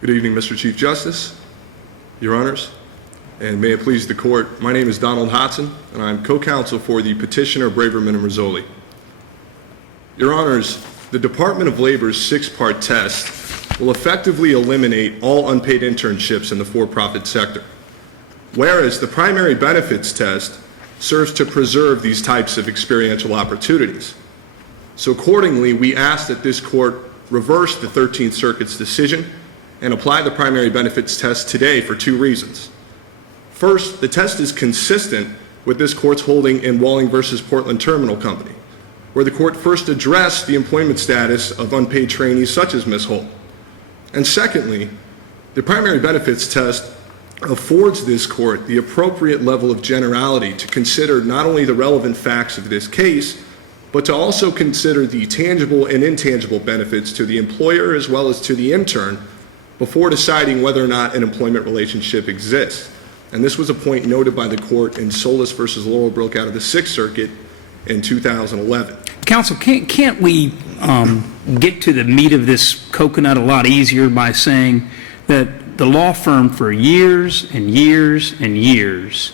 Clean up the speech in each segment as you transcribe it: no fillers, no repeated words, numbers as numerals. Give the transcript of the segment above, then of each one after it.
Good evening, Mr. Chief Justice, Your Honors, and may it please the Court. My name is Donald Hodson, and I'm co-counsel for the petitioner Braverman and Rizzoli. Your Honors, the Department of Labor's six-part test will effectively eliminate all unpaid internships in the for-profit sector, whereas the primary benefits test serves to preserve these types of experiential opportunities. So accordingly, we ask that this Court reverse the 13th Circuit's decision and apply the primary benefits test today for two reasons. First, the test is consistent with this Court's holding in Walling v. Portland Terminal Company, where the Court first addressed the employment status of unpaid trainees such as Ms. Holt. And secondly, the primary benefits test affords this Court the appropriate level of generality to consider not only the relevant facts of this case, but to also consider the tangible and intangible benefits to the employer as well as to the intern before deciding whether or not an employment relationship exists. And this was a point noted by the Court in Solis v. Laurelbrook out of the Sixth Circuit in 2011. Counsel, can't we get to the meat of this coconut a lot easier by saying that the law firm for years and years and years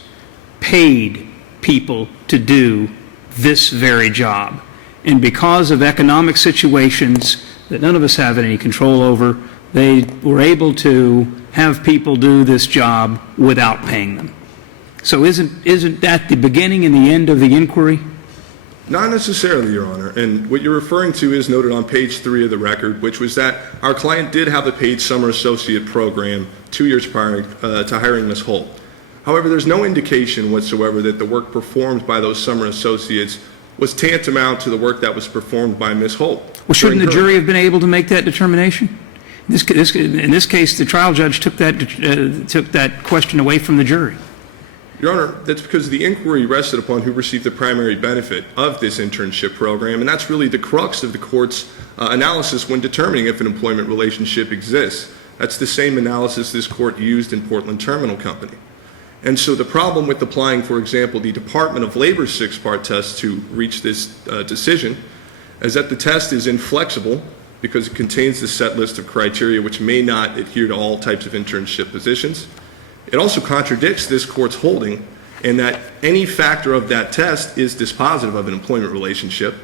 paid people to do this very job, and because of economic situations that none of us have any control over, they were able to have people do this job without paying them? So isn't that the beginning and the end of the inquiry? Not necessarily, Your Honor. And what you're referring to is noted on page 3 of the record, which was that our client did have a paid summer associate program 2 years prior to hiring Ms. Holt. However, there's no indication whatsoever that the work performed by those summer associates was tantamount to the work that was performed by Ms. Holt. Well, shouldn't the jury have been able to make that determination? In this case, the trial judge took that question away from the jury. Your Honor, that's because the inquiry rested upon who received the primary benefit of this internship program, and that's really the crux of the Court's analysis when determining if an employment relationship exists. That's the same analysis this Court used in Portland Terminal Company. And so the problem with applying, for example, the Department of Labor's six-part test to reach this decision is that the test is inflexible because it contains the set list of criteria which may not adhere to all types of internship positions. It also contradicts this Court's holding in that any factor of that test is dispositive of an employment relationship.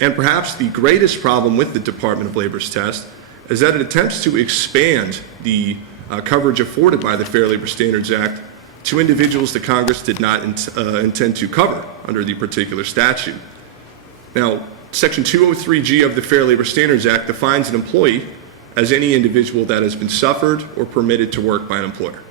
And perhaps the greatest problem with the Department of Labor's test is that it attempts to expand the coverage afforded by the Fair Labor Standards Act to individuals that Congress did not intend to cover under the particular statute. Now, Section 203G of the Fair Labor Standards Act defines an employee as any individual that has been suffered or permitted to work by an employer.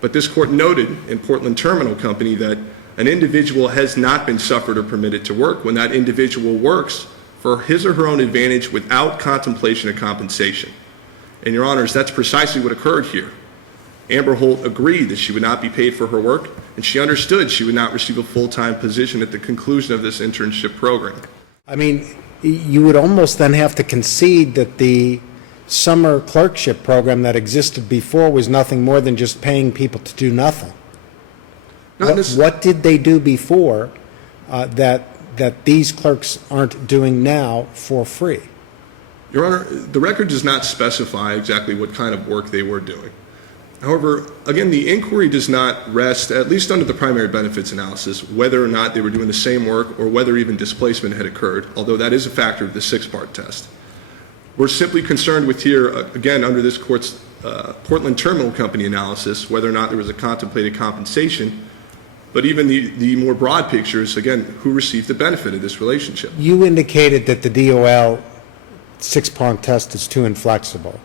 But this Court noted in Portland Terminal Company that an individual has not been suffered or permitted to work when that individual works for his or her own advantage without contemplation of compensation. And, Your Honors, that's precisely what occurred here. Amber Holt agreed that she would not be paid for her work, and she understood she would not receive a full-time position at the conclusion of this internship program. I mean, you would almost then have to concede that the summer clerkship program that existed before was nothing more than just paying people to do nothing. What did they do before that these clerks aren't doing now for free? Your Honor, the record does not specify exactly what kind of work they were doing. However, again, the inquiry does not rest, at least under the primary benefits analysis, whether or not they were doing the same work or whether even displacement had occurred, although that is a factor of the six-part test. We're simply concerned with here, again, under this Court's Portland Terminal Company analysis, whether or not there was a contemplated compensation, but even the more broad picture is, again, who received the benefit of this relationship. You indicated that the DOL six-part test is too inflexible.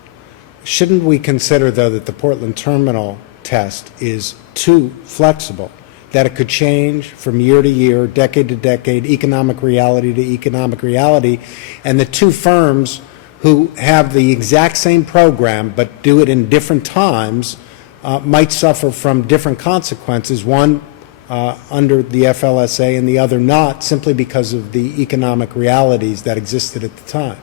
Shouldn't we consider, though, that the Portland Terminal test is too flexible, that it could change from year to year, decade to decade, economic reality to economic reality, and the two firms who have the exact same program but do it in different times might suffer from different consequences, one under the FLSA and the other not, simply because of the economic realities that existed at the time?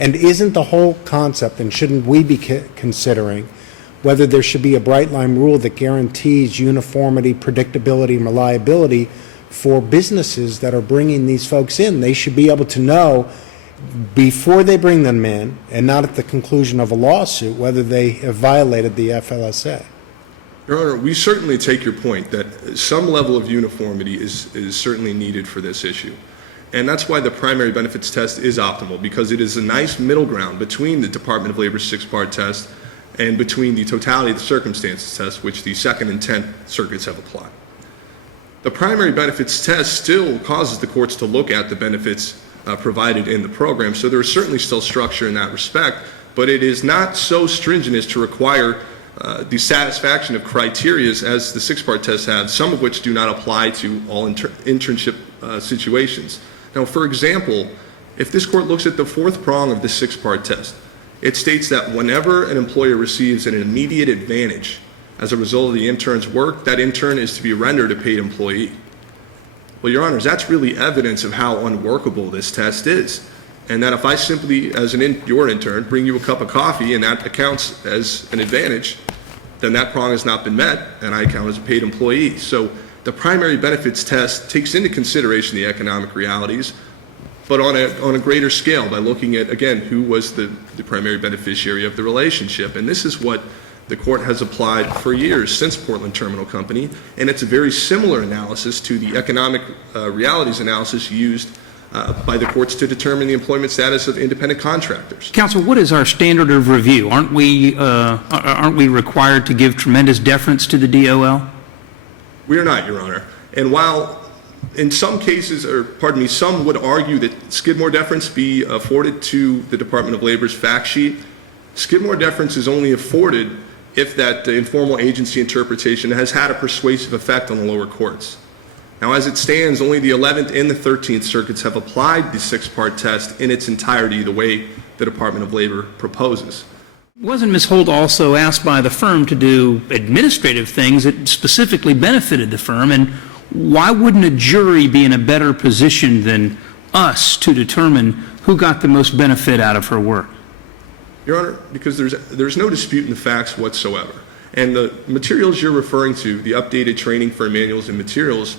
And isn't the whole concept, and shouldn't we be considering, whether there should be a bright-line rule that guarantees uniformity, predictability, and reliability for businesses that are bringing these folks in? They should be able to know, before they bring them in, and not at the conclusion of a lawsuit, whether they have violated the FLSA. Your Honor, we certainly take your point that some level of uniformity is certainly needed for this issue. And that's why the primary benefits test is optimal, because it is a nice middle ground between the Department of Labor's six-part test and between the totality of the circumstances test, which the Second and Tenth Circuits have applied. The primary benefits test still causes the courts to look at the benefits provided in the program, so there is certainly still structure in that respect, but it is not so stringent as to require the satisfaction of criteria as the six-part tests have, some of which do not apply to all internship situations. Now, for example, if this court looks at the fourth prong of the six-part test, it states that whenever an employer receives an immediate advantage as a result of the intern's work, that intern is to be rendered a paid employee. Well, Your Honors, that's really evidence of how unworkable this test is. And that if I simply, as your intern, bring you a cup of coffee and that accounts as an advantage, then that prong has not been met and I count as a paid employee. So the primary benefits test takes into consideration the economic realities, but on a greater scale by looking at, again, who was the primary beneficiary of the relationship. And this is what the court has applied for years since Portland Terminal Company, and it's a very similar analysis to the economic realities analysis used by the courts to determine the employment status of independent contractors. Counsel, what is our standard of review? Aren't we required to give tremendous deference to the DOL? We are not, Your Honor. And while in some cases, some would argue that Skidmore deference be afforded to the Department of Labor's fact sheet, Skidmore deference is only afforded if that informal agency interpretation has had a persuasive effect on the lower courts. Now, as it stands, only the 11th and the 13th Circuits have applied the six-part test in its entirety the way the Department of Labor proposes. Wasn't Ms. Holt also asked by the firm to do administrative things that specifically benefited the firm? And why wouldn't a jury be in a better position than us to determine who got the most benefit out of her work? Your Honor, because there's no dispute in the facts whatsoever. And the materials you're referring to, the updated training for manuals and materials,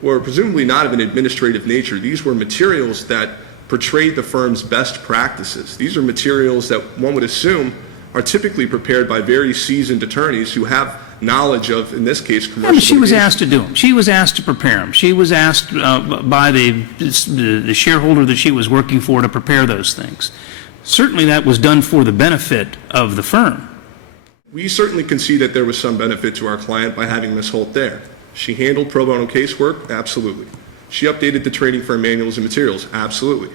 were presumably not of an administrative nature. These were materials that portrayed the firm's best practices. These are materials that one would assume are typically prepared by very seasoned attorneys who have knowledge of, in this case, commercial litigation. She was asked to do them. She was asked to prepare them. She was asked by the shareholder that she was working for to prepare those things. Certainly that was done for the benefit of the firm. We certainly can see that there was some benefit to our client by having Ms. Holt there. She handled pro bono casework, absolutely. She updated the training for manuals and materials, absolutely.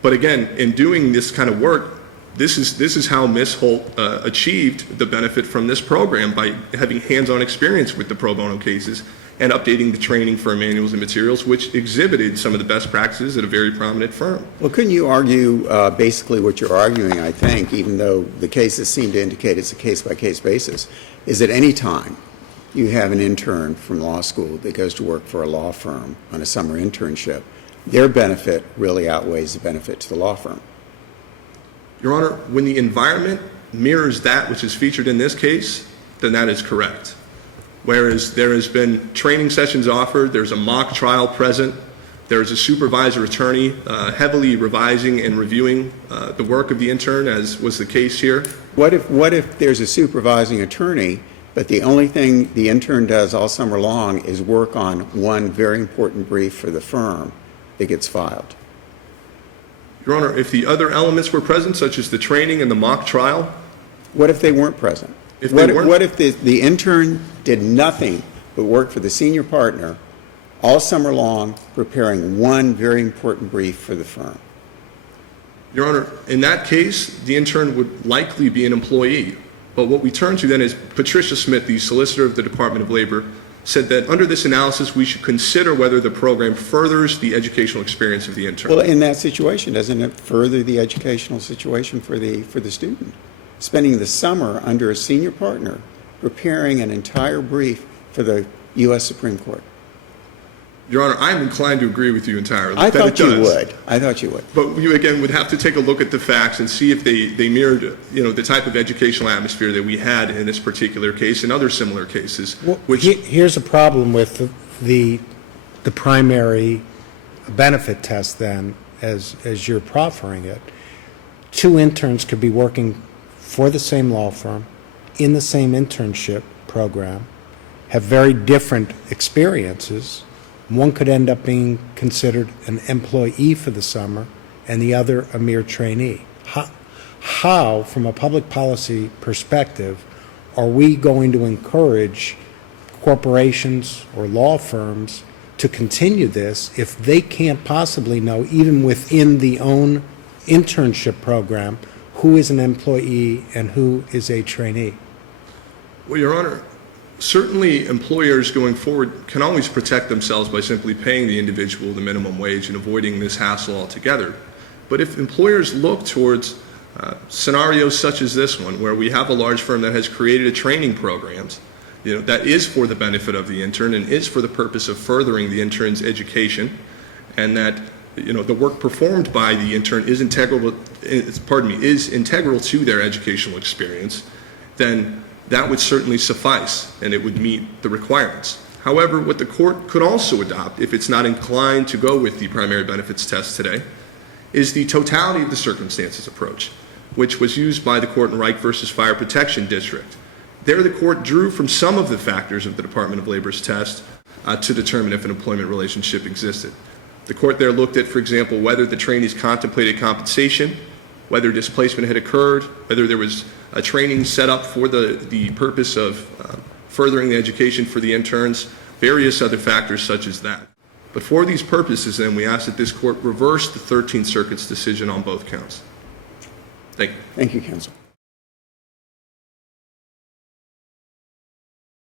But again, in doing this kind of work, this is how Ms. Holt achieved the benefit from this program, by having hands-on experience with the pro bono cases and updating the training for manuals and materials, which exhibited some of the best practices at a very prominent firm. Well, couldn't you argue basically what you're arguing, I think, even though the cases seem to indicate it's a case-by-case basis, is at any time you have an intern from law school that goes to work for a law firm on a summer internship, their benefit really outweighs the benefit to the law firm. Your Honor, when the environment mirrors that which is featured in this case, then that is correct. Whereas there has been training sessions offered, there's a mock trial present, there's a supervisor attorney heavily revising and reviewing the work of the intern, as was the case here. What if there's a supervising attorney, but the only thing the intern does all summer long is work on one very important brief for the firm that gets filed? Your Honor, if the other elements were present, such as the training and the mock trial. What if they weren't present? What if the intern did nothing but work for the senior partner all summer long preparing one very important brief for the firm? Your Honor, in that case, the intern would likely be an employee. But what we turn to then is Patricia Smith, the solicitor of the Department of Labor, said that under this analysis we should consider whether the program furthers the educational experience of the intern. Well, in that situation, doesn't it further the educational situation for the student? Spending the summer under a senior partner preparing an entire brief for the U.S. Supreme Court. Your Honor, I'm inclined to agree with you entirely. I thought you would. But you, again, would have to take a look at the facts and see if they mirrored, the type of educational atmosphere that we had in this particular case and other similar cases. Well, here's a problem with the primary benefit test then, as you're proffering it. Two interns could be working for the same law firm, in the same internship program, have very different experiences. One could end up being considered an employee for the summer, and the other a mere trainee. How, from a public policy perspective, are we going to encourage corporations or law firms to continue this if they can't possibly know, even within the own internship program, who is an employee and who is a trainee? Well, Your Honor, certainly employers going forward can always protect themselves by simply paying the individual the minimum wage and avoiding this hassle altogether. But if employers look towards scenarios such as this one, where we have a large firm that has created a training programs, that is for the benefit of the intern and is for the purpose of furthering the intern's education, and that the work performed by the intern is integral to their educational experience, then that would certainly suffice and it would meet the requirements. However, what the court could also adopt, if it's not inclined to go with the primary benefits test today, is the totality of the circumstances approach, which was used by the court in Reich versus Fire Protection District. There, the court drew from some of the factors of the Department of Labor's test to determine if an employment relationship existed. The court there looked at, for example, whether the trainees contemplated compensation, whether displacement had occurred, whether there was a training set up for the purpose of furthering the education for the interns, various other factors such as that. But for these purposes, then, we ask that this court reverse the 13th Circuit's decision on both counts. Thank you. Thank you, counsel.